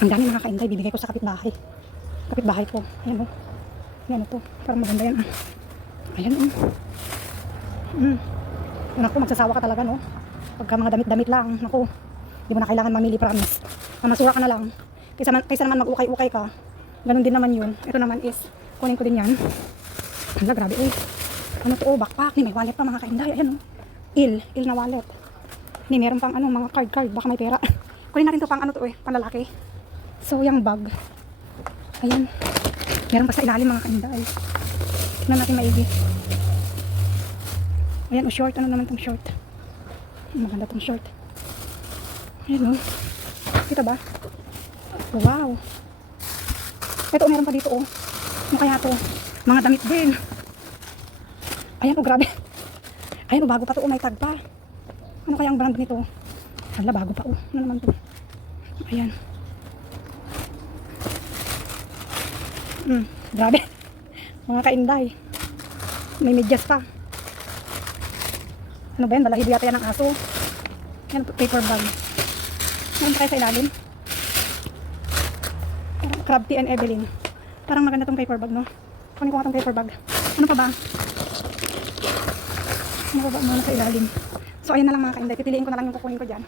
Ang dami mga kainday, bibigay ko sa kapitbahay. Kapitbahay ko. Ayan o. Ayan o to. Parang maganda yan. Ayan o. Mm. Naku, magsasawa ka talaga no. Pagka mga damit-damit lang. Naku, di mo na kailangan mamili promise. Mamasura ka na lang. Kaysa, man, kaysa naman mag-ukay-ukay ka. Ganun din naman yun. Ito naman is, kunin ko din yan. Hala, grabe eh. Ano to, oh, backpack. Ni, may wallet pa mga kainday. Ayan o. Il, il na wallet. Ni, meron pang ano, mga card-card. Baka may pera. Kunin natin to pang ano to eh, panlalaki. So, yung bag. Ayan. Meron pa sa ilalim mga kainday. Tignan natin maigi. Ayan, o short. Ano naman tong short? Maganda tong short. Ayan o. Kita ba? Wow. Ito, meron pa dito oh. Ano kaya to? Mga damit din. Ayan o, grabe. Ayan o, bago pa to. Oh, may tag pa. Ano kaya ang brand nito? Hala, bago pa oh. Ano naman to? Ayan. Hmm, grabe. Mga kainday. May medyas pa. Ano ba yan? Balahibo yata yan ng aso. Yan, paper bag. Yan tayo sa ilalim. Parang Crab Tea and Evelyn. Parang maganda tong paper bag, no? Kunin ko nga tong paper bag. Ano pa ba? Ano pa ba mga sa ilalim? So, ayan na lang mga kainday. Pipiliin ko na lang yung kukunin ko dyan.